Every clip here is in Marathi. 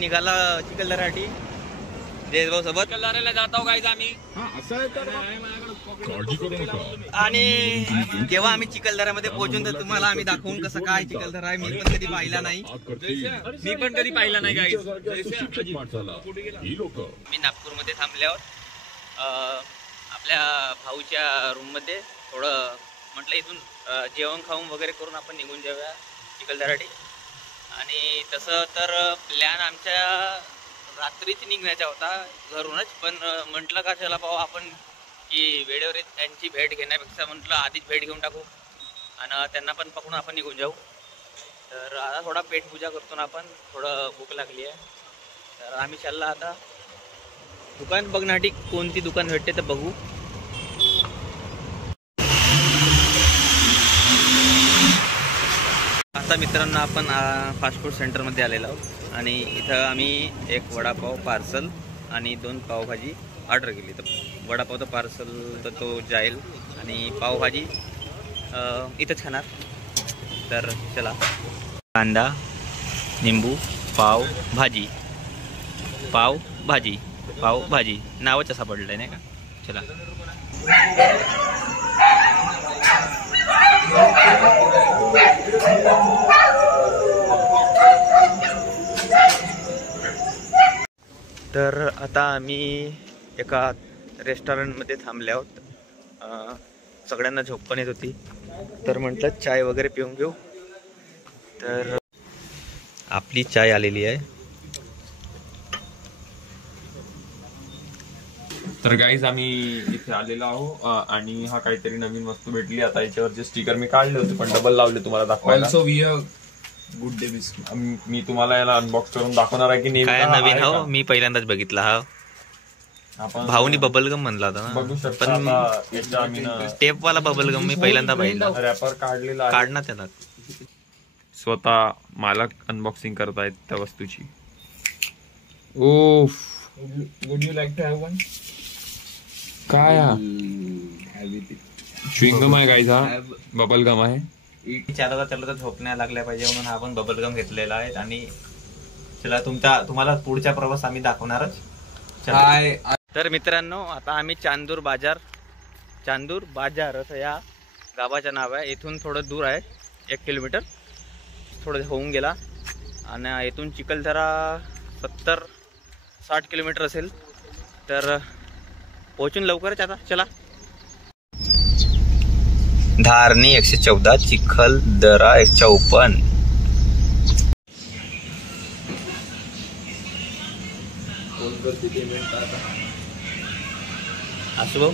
निघाला चिखलदऱ्यासाठी जयभाऊ सोबत चिखलदऱ्याला जात आहोत गाईज आम्ही. आणि जेव्हा आम्ही चिखलदऱ्यामध्ये पोहोचून तर तुम्हाला आम्ही दाखवून कसं काय चिखलदरा आहे. मी पण कधी पाहिला नाही गाईज. मी नागपूरमध्ये थांबल्यावर आपल्या भाऊच्या रूम मध्ये थोडं म्हटलं इथून जेवण खाऊन वगैरे करून आपण निघून जाऊया चिखलदऱ्यासाठी. आणि तसं तर प्लॅन आमच्या रात्रीच निघण्याचा होता घरूनच, पण म्हटलं का चला पाहू आपण की वेळेवर त्यांची भेट घेण्यापेक्षा म्हटलं आधीच भेट घेऊन टाकू आणि त्यांना पण पकडून आपण निघून जाऊ. तर आता थोडा पेटपूजा करतो ना आपण, थोडं भूक लागली आहे. तर आम्ही चालला आता दुकान बघण्यासाठी, कोणती दुकान भेटते तर बघू. आता मित्रांनो आपण फास्ट फूड सेंटरमध्ये आलेलो आहोत आणि इथं आम्ही एक वडापाव पार्सल आणि 2 पावभाजी ऑर्डर केली. तर वडापावचं पार्सल तर तो जाईल आणि पावभाजी इथंच खाणार. तर चला, कांदा निंबू पाव भाजी, पाव भाजी, पाव भाजी नावच असं पडलं आहे नाही का. चला तर आता आम्ही एका रेस्टॉरंटमध्ये थांबले आहोत. सगळ्यांना झोप पण येत होती तर म्हटलं चाय वगैरे पिऊन घेऊ. तर आपली चाय आलेली आहे. तर गाईज आम्ही इथे आलेलो आहो आणि हा काहीतरी नवीन वस्तू भेटली. आता याच्यावरचे स्टिकर मी काढले होते पण डबल लावले तुम्हाला दाखवायला. Also we have Good Day biscuit. मी तुम्हाला याला अनबॉक्स करून दाखवणार आहे की काय नवीन हो. मी पहिल्यांदाच बघितला हा. भाऊनी बबलगम म्हणला होता ना, बघू शकता टेपवाला बबलगम मी पहिल्यांदा पाहिला. रॅपर काढलेला काढ ना त्याला. स्वतः मालक अनबॉक्सिंग करतायत त्या वस्तूची. ओफ, would you like to have one? काय च्युइंगम आहे गाईज, हा बबल गम आहे. चालवता चालवता झोपण्या लागल्या पाहिजे म्हणून आपण बबलगम घेतलेला आहे. आणि चला तुम्हाला पुढचा प्रवास आम्ही दाखवणारच. तर मित्रांनो आता आम्ही चांदूर बाजार असं या गावाचं नाव आहे. इथून थोडं दूर आहे, 1 किलोमीटर थोडं होऊन गेला. आणि इथून चिखलदरा 70-60 किलोमीटर असेल. तर पोहोचून लवकरच आता. चला. धारणी 114, चिखलदरा 154. असो भाऊ,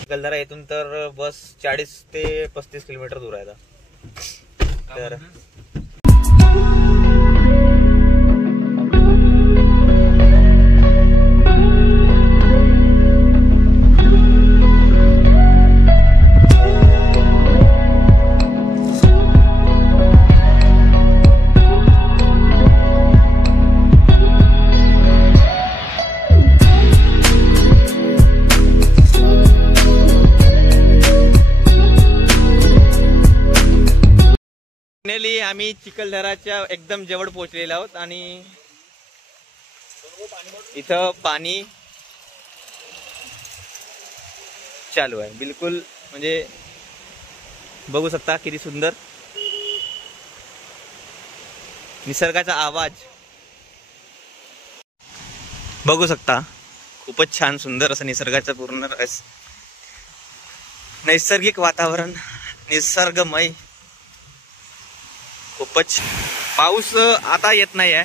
चिखलदरा इथून तर बस 40 ते 35 किलोमीटर दूर आहे. तर आम्ही चिखलदराच्या एकदम जवळ पोहोचलेलो आहोत आणि इथं पाणी चालू आहे. बिलकुल म्हणजे बघू शकता किती सुंदर निसर्गाचा आवाज बघू शकता. खूपच छान सुंदर असं निसर्गाचं पूर्ण नैसर्गिक वातावरण, निसर्गमय. खूपच. पाऊस आता येत नाही आहे.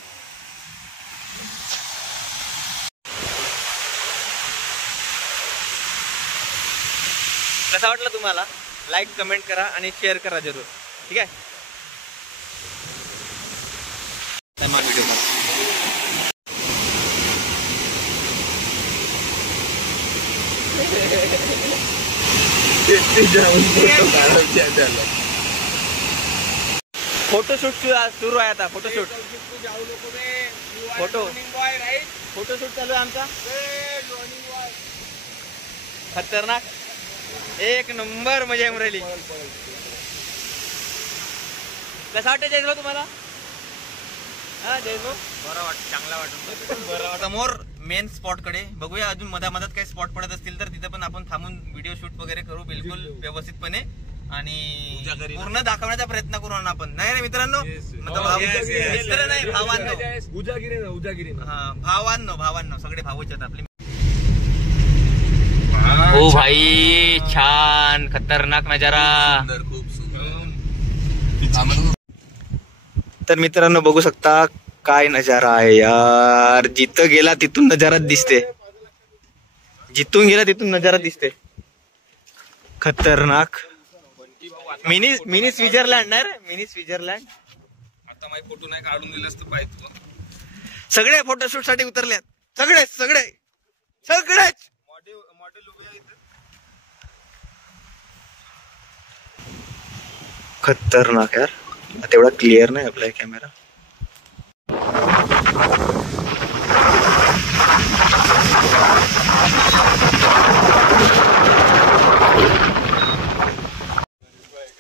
कसा वाटला तुम्हाला? लाईक कमेंट करा आणि शेअर करा जरूर. ठीक आहे. फोटोशूट सुरू आहे आता. फोटोशूट चालू आहे आमचा. खतरनाक, एक नंबर मजा येऊन राहिली. कसा वाटतं तुम्हाला? बरं वाटत, चांगला वाटत. समोर मेन स्पॉट कडे बघूया, अजून मधामधात काही स्पॉट पडत असतील तर तिथे पण आपण थांबून व्हिडिओ शूट वगैरे करू बिलकुल व्यवस्थितपणे आणि पूर्ण दाखवण्याचा प्रयत्न करू ना आपण. नाही रे मित्रांनो, मित्र नाही भावांनो, भावांनो सगळे भाऊच आहेत आपले. हो भाई, छान खतरनाक नजारा. तर मित्रांनो बघू शकता काय नजारा आहे यार. जिथं गेला तिथून नजारा दिसते, जिथून गेला तिथून नजारा दिसते. खतरनाक. मिनी स्वित्झर्लंड नाही रे, मिनी स्वित्झर्लंड. आता माझे फोटो नाही काढून दिलेस तर पाहिजे. सगळे फोटोशूट साठी उतरलेत, सगळेच सगळेच. मॉडेल उभे आहेत. खतरनाक यार. तेवढा क्लिअर नाही आपला कॅमेरा.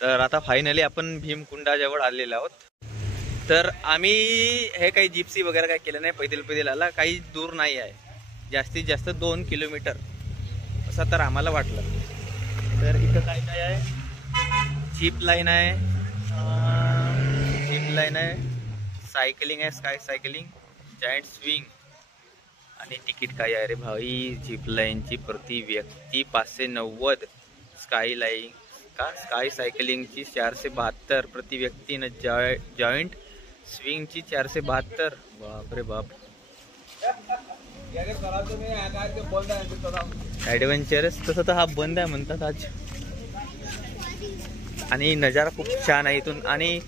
तर आता फायनली आपण भीमकुंडाजवळ आलेलो आहोत. तर आम्ही हे काही जिप्सी वगैरे काही केलं नाही, पैदल आला. काही दूर नाही आहे, जास्तीत जास्त 2 किलोमीटर असं तर आम्हाला वाटलं. तर इथं काय काय आहे, जीप लाईन आहे, सायकलिंग आहे, स्काय सायकलिंग, जायंट स्विंग. आणि तिकीट काय आहे रे भाई, जीप लाईनची प्रति व्यक्ती 590, स्काय सायकलिंगची 472 प्रति व्यक्ती न जॉईंट स्विंगची 472. बापरे बाप. ॲडव्हेंचरस तसं तर हा बंद आहे म्हणतात आज. आणि नजारा खूप छान आहे इथून. आणि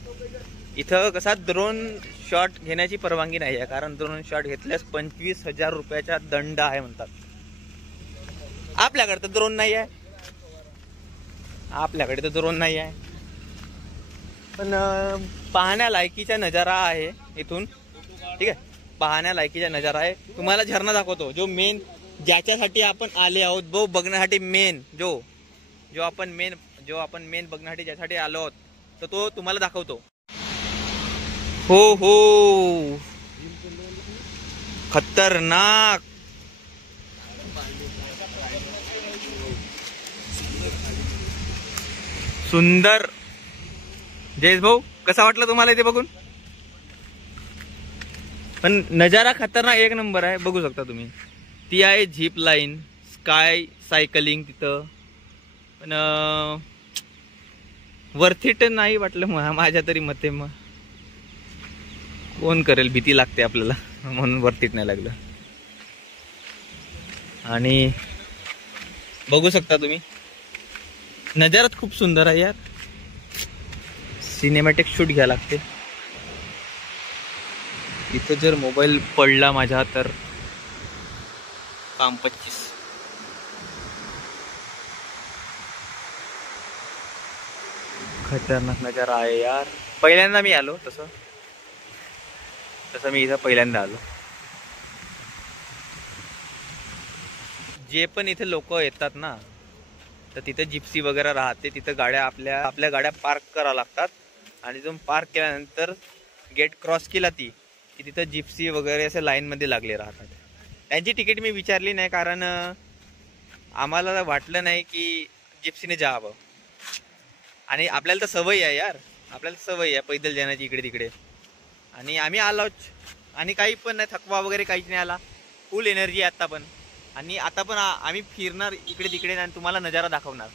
इथं कसा ड्रोन शॉट घेण्याची परवानगी नाही आहे, कारण ड्रोन शॉट घेतल्यास 25,000 रुपयाचा दंड आहे म्हणतात. आपल्याकडे तर ड्रोन नाही आहे, पण पाहण्यालायकीचा नजारा आहे इथून. ठीक आहे, पाहण्यालायकीचा नजारा आहे. तुम्हाला झरणा दाखवतो, जो मेन ज्याच्यासाठी आपण आले आहोत, बघण्यासाठी मेन जो आपण मेन बघण्यासाठी ज्यासाठी आलो आहोत, तर तो तुम्हाला दाखवतो. हो खतरनाक. सुंदर. जयेश भाऊ, कसा वाटलं तुम्हाला इथे बघून? पण नजारा खतरनाक एक नंबर आहे, बघू शकता तुम्ही. ती आहे झीप लाईन, स्काय सायकलिंग तिथं. पण वर्थ इट नाही वाटलं माझ्या तरी मते. मग कोण करेल, भीती लागते आपल्याला, म्हणून वर्थ इट नाही लागलं. आणि बघू शकता तुम्ही, नजारात खूप सुंदर आहे यार. सिनेमॅटिक शूट घ्या लागते. इथं जर मोबाईल पडला माझ्या तर काम 25. खतरनाक नजारा आहे यार. पहिल्यांदा मी आलो, तसं मी इथं पहिल्यांदा आलो. जे पण इथे लोक येतात ना, तर तिथे जिप्सी वगैरे राहते. तिथं गाड्या आपल्या गाड्या पार्क करावं लागतात. आणि तिथून पार्क केल्यानंतर गेट क्रॉस केला की तिथं जिप्सी वगैरे असे लाईनमध्ये लागले राहतात. त्यांची तिकीट मी विचारली नाही, कारण आम्हाला वाटलं नाही की जिप्सीने जावं. आणि आपल्याला तर सवय आहे यार, पैदल जाण्याची इकडे तिकडे. आणि आम्ही आलोच, आणि काही पण नाही, थकवा वगैरे काहीच नाही आला. फुल एनर्जी आहे आता पण. आणि आता पण आम्ही फिरणार इकडे तिकडे आणि तुम्हाला नजारा दाखवणार.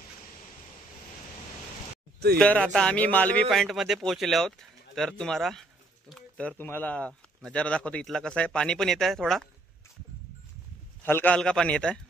तर आता आम्ही मालवी पॉइंट मध्ये पोहोचले आहोत. तर तुम्हाला नजारा दाखवतो. इथला कसा आहे, पाणी पण येत आहे, थोडा हलका पाणी येत आहे.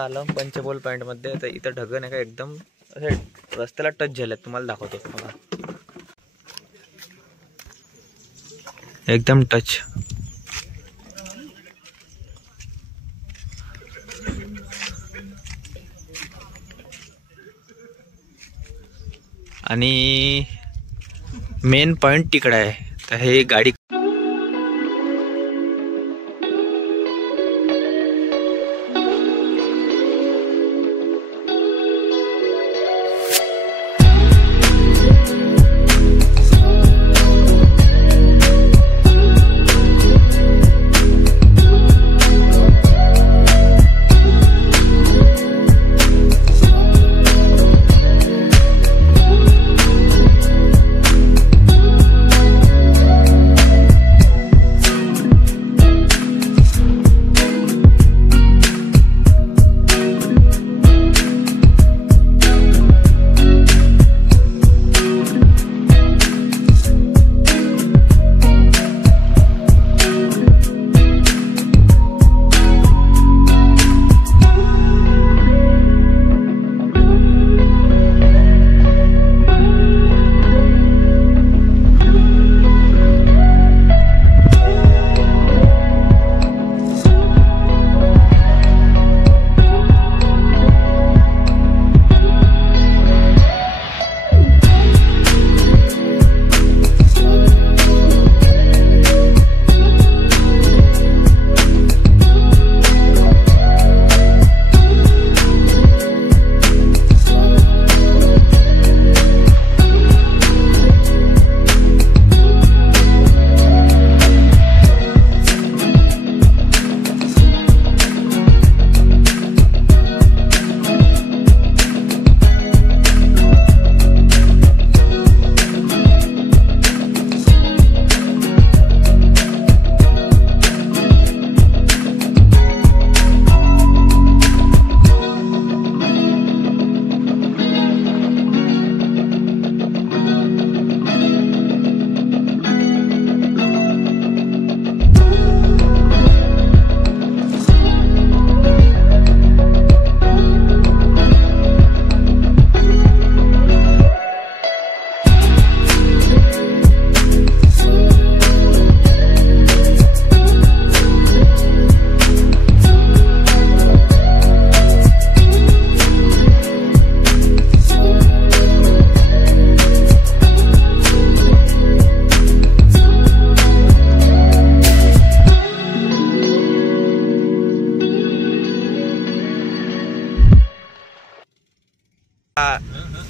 आलं पंचपोल पॉइंट मध्ये. तर इथं ढगं नाही का, एकदम असे रस्त्याला टच झालेत. तुम्हाला दाखवतो बघा. एकदम टच. आणि मेन पॉइंट तिकडे आहे. तर हे गाडी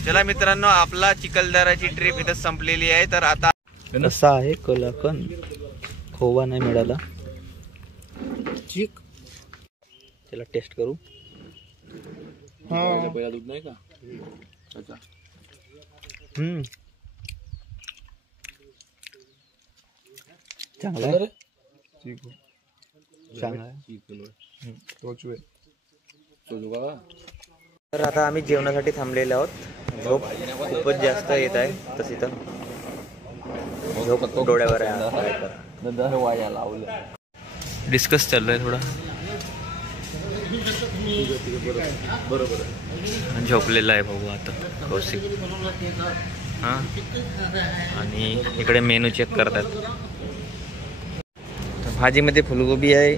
चला मित्रांनो, आपला चिखलदराची ट्रिप इथं संपलेली आहे. तर आता असा आहे कलाकन, खोवा नाही मिळाला. चला टेस्ट करू. पहिला दूध नाही का? चांगला आहे. चांगला आहे. तर आता आम्ही जेवणासाठी थांबलेले आहोत. झोप खूपच जास्त येत आहे. तशी तर झोप डोळ्यावर आहे. डिस्कस चालू आहे थोडा. झोपलेला आहे भाऊ आता कौशिक. हां, आणि इकडे मेनू चेक करतात. भाजीमध्ये फुलगोबी आहे,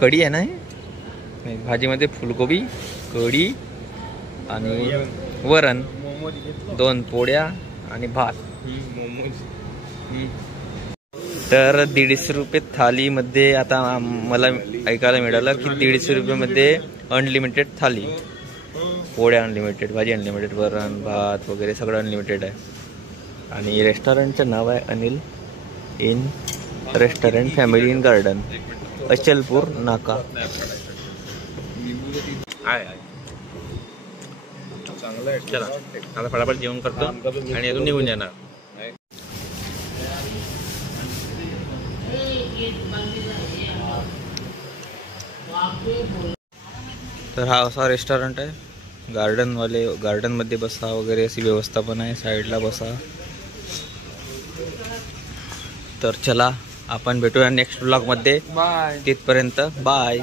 कढी आहे ना. भाजीमध्ये फुलगोबी, कढी आणि वरण, 2 पोळ्या आणि भात. तर 150 रुपये थालीमध्ये आता मला ऐकायला मिळालं की 150 रुपयामध्ये अनलिमिटेड थाली. पोळ्या अनलिमिटेड, भाजी अनलिमिटेड, वरण भात वगैरे सगळं अनलिमिटेड आहे. आणि रेस्टॉरंटचं नाव आहे Anil in restaurant family in garden, Achalpur नाका. चला आता फटाफट जेवण करतो आणि इथून निघून जाणार. तर हा असा रेस्टॉरंट आहे. गार्डनमध्ये बसा वगैरे अशी व्यवस्था पण आहे. साईडला बसा. तर चला आपण भेटूया नेक्स्ट ब्लॉगमध्ये. तिथपर्यंत बाय.